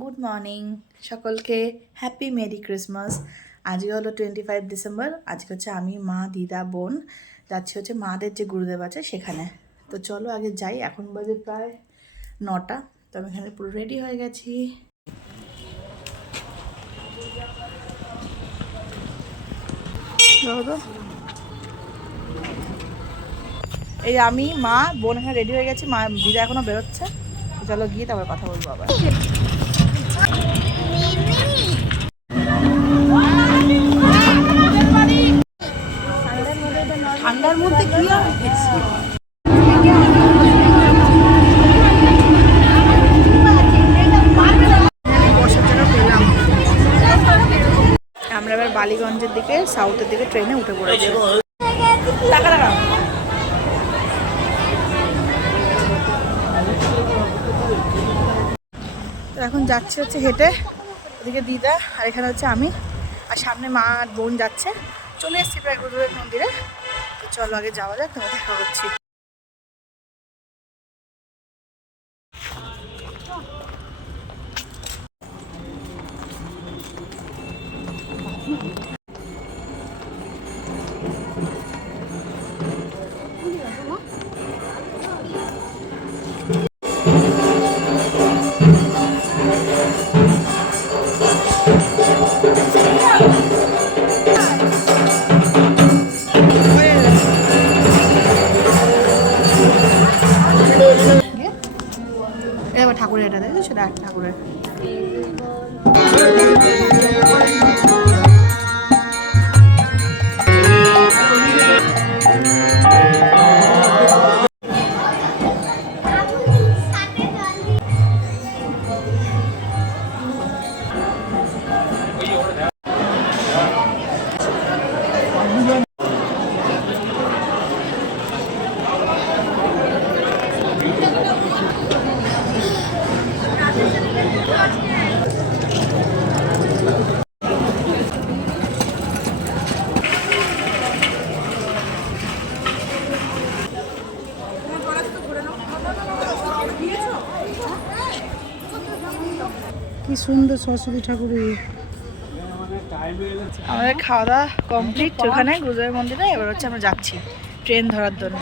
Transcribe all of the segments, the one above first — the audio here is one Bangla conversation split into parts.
গুড মর্নিং সকলকে, হ্যাপি মেরি ক্রিসমাস। আজকে হলো 25 ডিসেম্বর। আজকে হচ্ছে আমি, মা, দিদা, বোন যাচ্ছি হচ্ছে মাদের যে গুরুদেব আছে সেখানে। তো চলো আগে যাই। এখন বাজে প্রায় 9টা। তো আমি এখানে পুরো রেডি হয়ে গেছি। এই আমি, মা, বোন এখানে রেডি হয়ে গেছি। মা, দিদা এখনো বেরোচ্ছে। চলো গিয়ে তারপর কথা বলবো আবার। ঠান্ডার মধ্যে কি আর বসার জন্য পেলাম। আমরা এবার বালিগঞ্জের দিকে, সাউথের দিকে ট্রেনে উঠে পড়েছি। টাকা টাকা তো এখন যাচ্ছে হচ্ছে হেঁটে। ওদিকে দিদা, আর এখানে হচ্ছে আমি, আর সামনে মা আর বোন যাচ্ছে। চলে এসেছি প্রায় গুরুদেব মন্দিরে। তো চলো আগে যাওয়া যাক, তোমার দেখা করছি। এবার ঠাকুরের এটা দেখো, সেটা ঠাকুরের। কি সুন্দর সরস্বতী ঠাকুরের। আমাদের খাওয়া দাওয়া কমপ্লিট ওখানে গুরুদেব মন্দিরে। এবার হচ্ছে আমরা যাচ্ছি ট্রেন ধরার জন্য।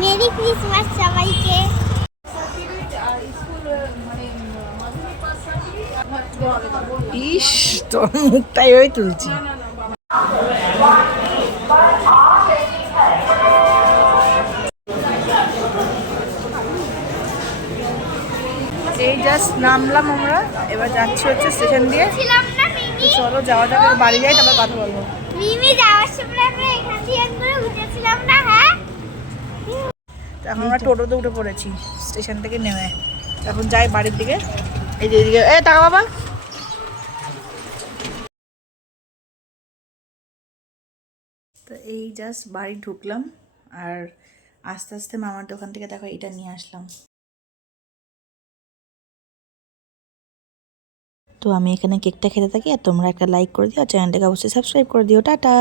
মেরি ক্রিসমাস সবাইকে। ইস, তোর মুখটাই ওই তুলছি। এই জাস্ট নামলাম আমরা, এবার যাচ্ছি হচ্ছে স্টেশন দিয়ে। চলো যাওয়া যাবে, বাড়ি যাই, তারপর কথা বলবো। মিমি যাওয়ার সময় আমরা এখান থেকে একবার উঠেছিলাম না? হ্যাঁ, এখন আমরা টোটোতে উঠে পড়েছি স্টেশন থেকে নেমে। এখন যাই বাড়ির দিকে। এই যে এদিকে, এ টাকা বাবা। তো এই জাস্ট বাড়ি ঢুকলাম, আর আস্তে আস্তে মামার দোকান থেকে দেখো এটা নিয়ে আসলাম। তো আমি এখানে কেকটা খেতে থাকি, আর তোমরা একটা লাইক করে দিও, আর চ্যানেলটাকে অবশ্যই সাবস্ক্রাইব করে দিও। টাটা।